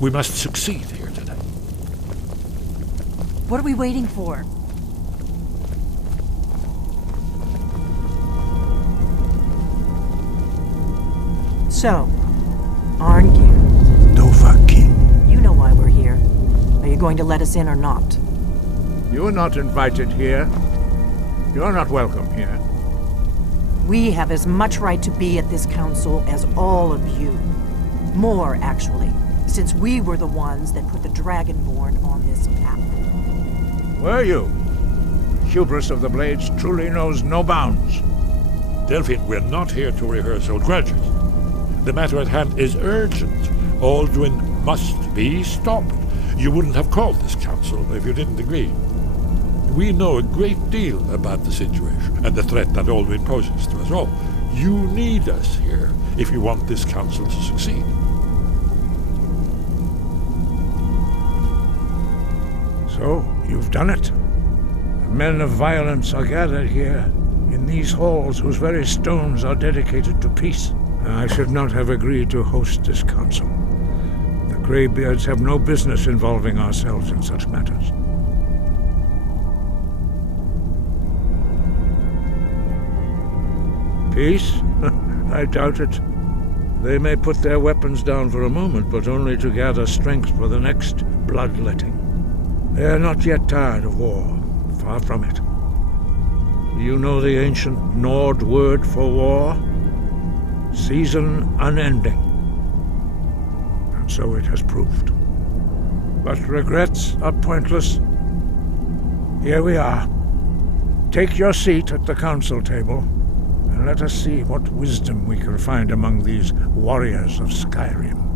We must succeed here today. What are we waiting for? So, Arngir. Dovahkiin. You know why we're here. Are you going to let us in or not? You're not invited here. You're not welcome here. We have as much right to be at this council as all of you. More, actually, since we were the ones that put the Dragonborn on this map. Were you? Hubris of the Blades truly knows no bounds. Delphine, we're not here to rehearse old grudges. The matter at hand is urgent. Alduin must be stopped. You wouldn't have called this council if you didn't agree. We know a great deal about the situation and the threat that Alduin poses to us all. You need us here if you want this council to succeed. So, you've done it. The men of violence are gathered here, in these halls whose very stones are dedicated to peace. I should not have agreed to host this council. The Greybeards have no business involving ourselves in such matters. Peace? I doubt it. They may put their weapons down for a moment, but only to gather strength for the next bloodletting. They are not yet tired of war. Far from it. Do you know the ancient Nord word for war? Season unending. And so it has proved. But regrets are pointless. Here we are. Take your seat at the council table, and let us see what wisdom we can find among these warriors of Skyrim.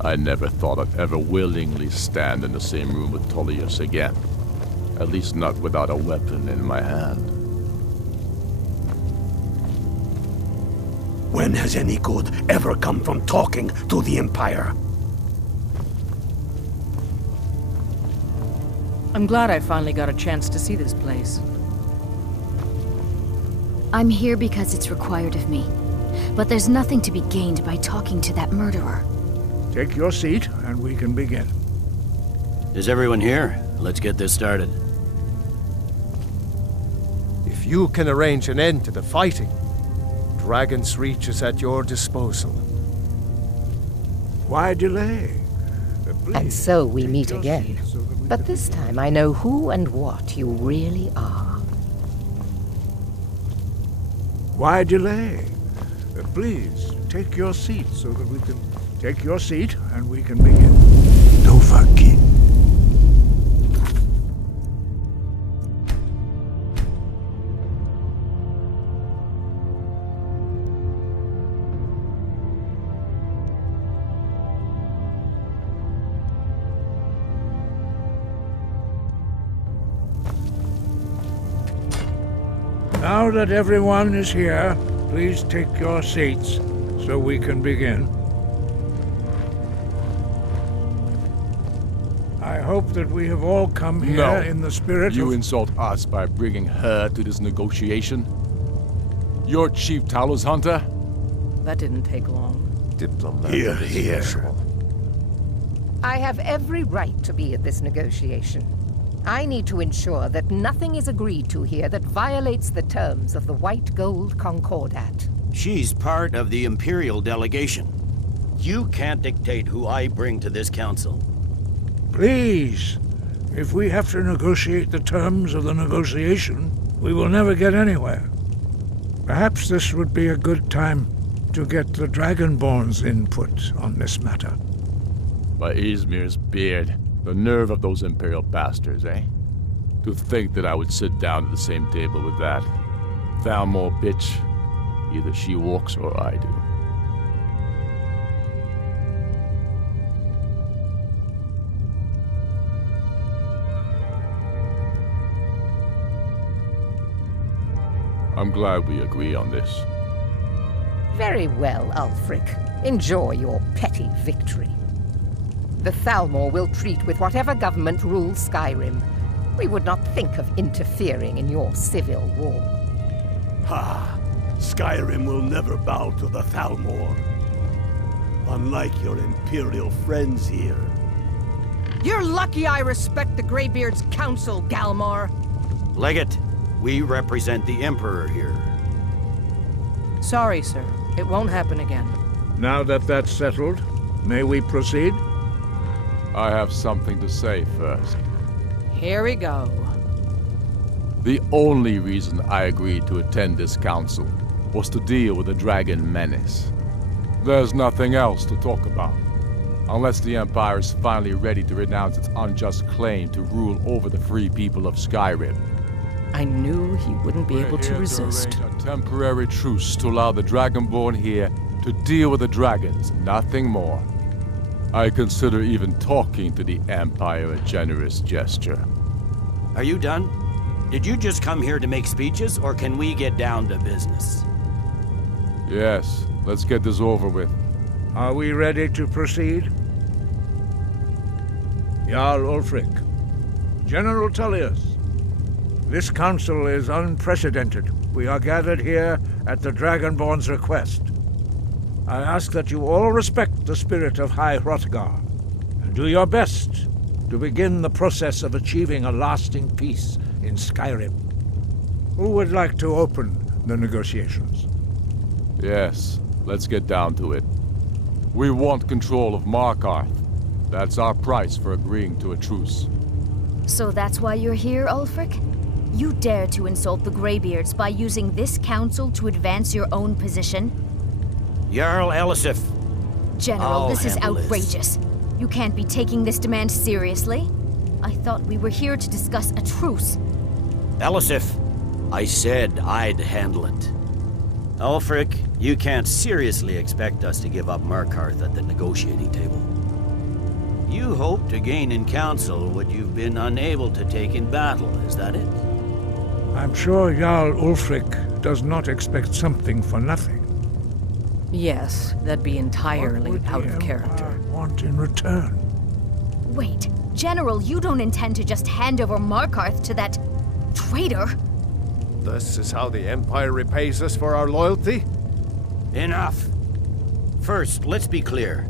I never thought I'd ever willingly stand in the same room with Tullius again. At least not without a weapon in my hand. When has any good ever come from talking to the Empire? I'm glad I finally got a chance to see this place. I'm here because it's required of me. But there's nothing to be gained by talking to that murderer. Take your seat, and we can begin. Is everyone here? Let's get this started. If you can arrange an end to the fighting, Dragon's Reach is at your disposal. Why delay? And so we meet again. But this time I know who and what you really are. Why delay? Please, take your seat so that we can... Take your seat, and we can begin. Dovahkiin. Now that everyone is here, please take your seats so we can begin. I hope that we have all come here in the spirit You of... insult us by bringing her to this negotiation? You're Chief Talos Hunter? That didn't take long. Diplomat Here, as here. usual. I have every right to be at this negotiation. I need to ensure that nothing is agreed to here that violates the terms of the White Gold Concordat. She's part of the Imperial delegation. You can't dictate who I bring to this council. Please, if we have to negotiate the terms of the negotiation, we will never get anywhere. Perhaps this would be a good time to get the Dragonborn's input on this matter. By Izmir's beard, the nerve of those Imperial bastards, eh? To think that I would sit down at the same table with that. Thalmor bitch. Either she walks or I do. I'm glad we agree on this. Very well, Ulfric. Enjoy your petty victory. The Thalmor will treat with whatever government rules Skyrim. We would not think of interfering in your civil war. Ha! Skyrim will never bow to the Thalmor. Unlike your Imperial friends here. You're lucky I respect the Greybeard's counsel, Galmar. Legate, we represent the Emperor here. Sorry, sir. It won't happen again. Now that that's settled, may we proceed? I have something to say first. Here we go. The only reason I agreed to attend this council was to deal with the dragon menace. There's nothing else to talk about. Unless the Empire is finally ready to renounce its unjust claim to rule over the free people of Skyrim. I knew he wouldn't be able to resist. To arrange a temporary truce to allow the Dragonborn here to deal with the dragons, nothing more. I consider even talking to the Empire a generous gesture. Are you done? Did you just come here to make speeches, or can we get down to business? Yes, let's get this over with. Are we ready to proceed? Jarl Ulfric, General Tullius, this council is unprecedented. We are gathered here at the Dragonborn's request. I ask that you all respect the spirit of High Hrothgar, and do your best to begin the process of achieving a lasting peace in Skyrim. Who would like to open the negotiations? Yes, let's get down to it. We want control of Markarth. That's our price for agreeing to a truce. So that's why you're here, Ulfric? You dare to insult the Greybeards by using this council to advance your own position? Jarl Elisif. General, this is handle this. outrageous. You can't be taking this demand seriously. I thought we were here to discuss a truce. Elisif, I said I'd handle it. Ulfric, you can't seriously expect us to give up Markarth at the negotiating table. You hope to gain in council what you've been unable to take in battle, is that it? I'm sure Jarl Ulfric does not expect something for nothing. Yes, that'd be entirely What would out the of character. Empire want in return? Wait, General, you don't intend to just hand over Markarth to that traitor? This is how the Empire repays us for our loyalty? Enough. First, let's be clear.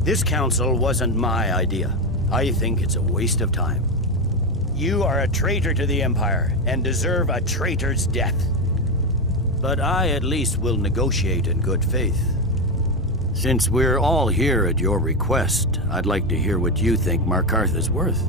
This council wasn't my idea. I think it's a waste of time. You are a traitor to the Empire and deserve a traitor's death. But I at least will negotiate in good faith. Since we're all here at your request, I'd like to hear what you think Markarth is worth.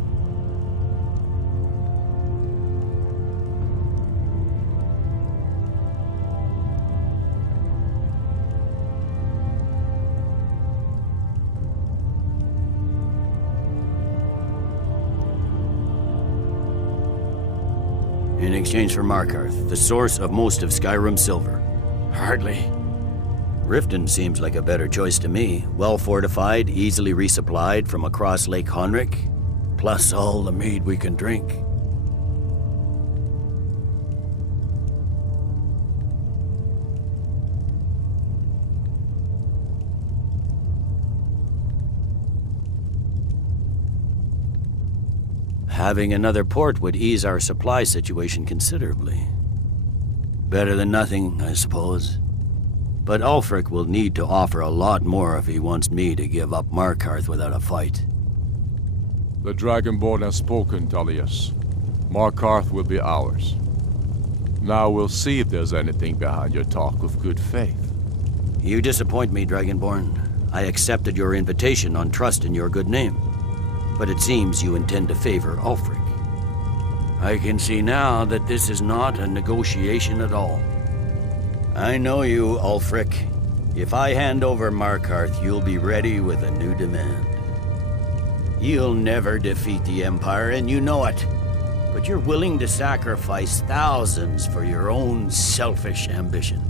In exchange for Markarth, the source of most of Skyrim's silver. Hardly. Riften seems like a better choice to me. Well fortified, easily resupplied from across Lake Honric, plus all the mead we can drink. Having another port would ease our supply situation considerably. Better than nothing, I suppose. But Ulfric will need to offer a lot more if he wants me to give up Markarth without a fight. The Dragonborn has spoken, Tullius. Markarth will be ours. Now we'll see if there's anything behind your talk of good faith. You disappoint me, Dragonborn. I accepted your invitation on trust in your good name. But it seems you intend to favor Ulfric. I can see now that this is not a negotiation at all. I know you, Ulfric. If I hand over Markarth, you'll be ready with a new demand. You'll never defeat the Empire, and you know it. But you're willing to sacrifice thousands for your own selfish ambition.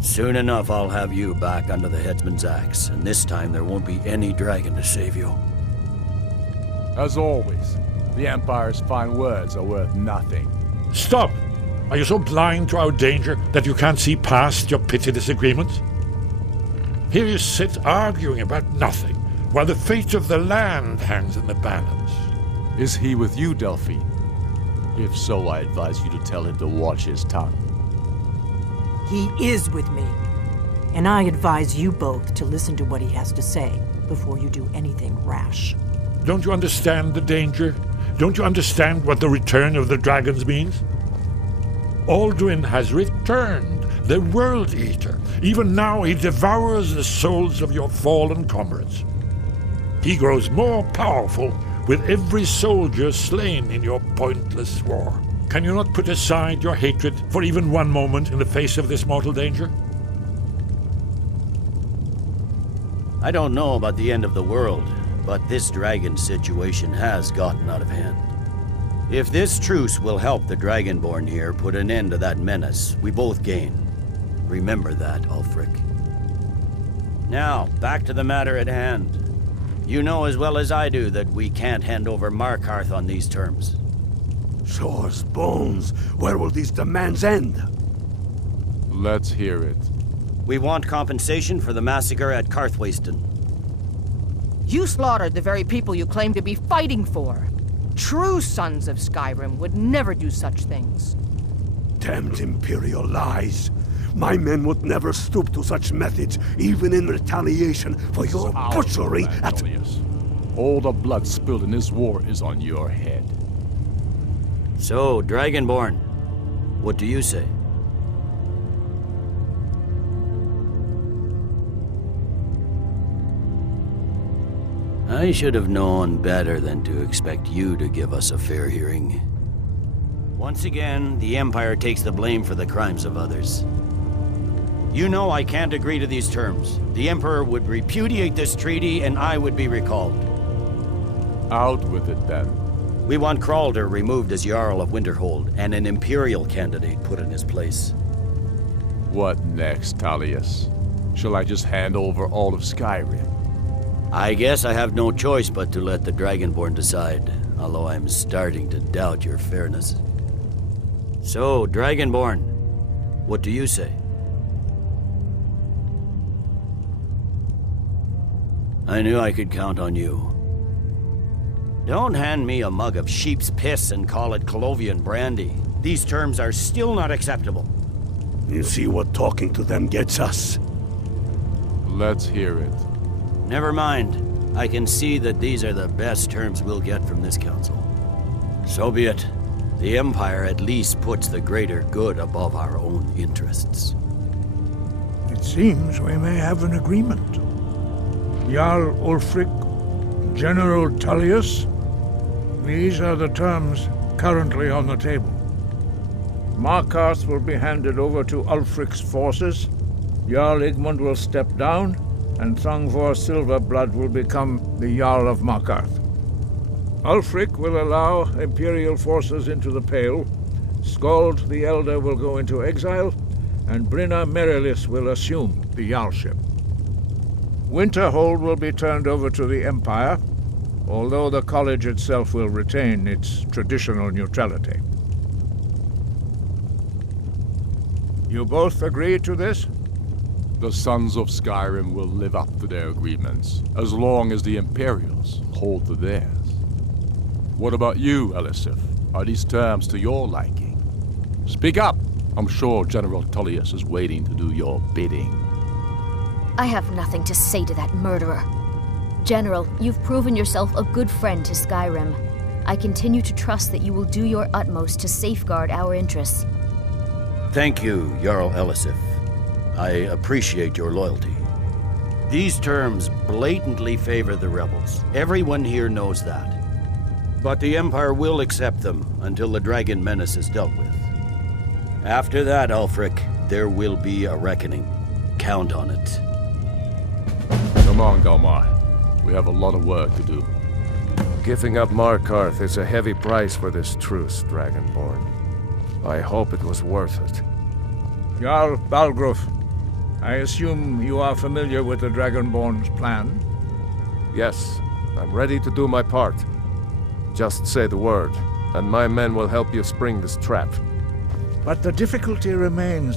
Soon enough, I'll have you back under the headsman's axe, and this time there won't be any dragon to save you. As always, the Empire's fine words are worth nothing. Stop! Are you so blind to our danger that you can't see past your petty disagreements? Here you sit arguing about nothing, while the fate of the land hangs in the balance. Is he with you, Delphi? If so, I advise you to tell him to watch his tongue. He is with me. And I advise you both to listen to what he has to say before you do anything rash. Don't you understand the danger? Don't you understand what the return of the dragons means? Alduin has returned, the World Eater. Even now he devours the souls of your fallen comrades. He grows more powerful with every soldier slain in your pointless war. Can you not put aside your hatred for even one moment in the face of this mortal danger? I don't know about the end of the world, but this dragon situation has gotten out of hand. If this truce will help the Dragonborn here put an end to that menace, we both gain. Remember that, Ulfric. Now, back to the matter at hand. You know as well as I do that we can't hand over Markarth on these terms. Shores, bones, where will these demands end? Let's hear it. We want compensation for the massacre at Karthwasten. You slaughtered the very people you claim to be fighting for. True sons of Skyrim would never do such things. Damned Imperial lies. My men would never stoop to such methods, even in retaliation for your butchery at... Tullius. All the blood spilled in this war is on your head. So, Dragonborn, what do you say? I should have known better than to expect you to give us a fair hearing. Once again, the Empire takes the blame for the crimes of others. You know I can't agree to these terms. The Emperor would repudiate this treaty and I would be recalled. Out with it, then. We want Kralder removed as Jarl of Winterhold and an Imperial candidate put in his place. What next, Tullius? Shall I just hand over all of Skyrim? I guess I have no choice but to let the Dragonborn decide, although I'm starting to doubt your fairness. So, Dragonborn, what do you say? I knew I could count on you. Don't hand me a mug of sheep's piss and call it Colovian brandy. These terms are still not acceptable. You see what talking to them gets us? Let's hear it. Never mind. I can see that these are the best terms we'll get from this council. So be it. The Empire at least puts the greater good above our own interests. It seems we may have an agreement. Jarl Ulfric, General Tullius, these are the terms currently on the table. Markarth will be handed over to Ulfric's forces, Jarl Igmund will step down, and Thangvor Silverblood will become the Jarl of Markarth. Ulfric will allow Imperial forces into the Pale, Skald the Elder will go into exile, and Brinna Merilis will assume the Jarlship. Winterhold will be turned over to the Empire, although the college itself will retain its traditional neutrality. You both agree to this? The Sons of Skyrim will live up to their agreements, as long as the Imperials hold to theirs. What about you, Elisif? Are these terms to your liking? Speak up! I'm sure General Tullius is waiting to do your bidding. I have nothing to say to that murderer. General, you've proven yourself a good friend to Skyrim. I continue to trust that you will do your utmost to safeguard our interests. Thank you, Jarl Elisif. I appreciate your loyalty. These terms blatantly favor the rebels. Everyone here knows that. But the Empire will accept them until the dragon menace is dealt with. After that, Ulfric, there will be a reckoning. Count on it. Come on, Galmar. We have a lot of work to do. Giving up Markarth is a heavy price for this truce, Dragonborn. I hope it was worth it. Jarl Balgruuf, I assume you are familiar with the Dragonborn's plan? Yes, I'm ready to do my part. Just say the word, and my men will help you spring this trap. But the difficulty remains.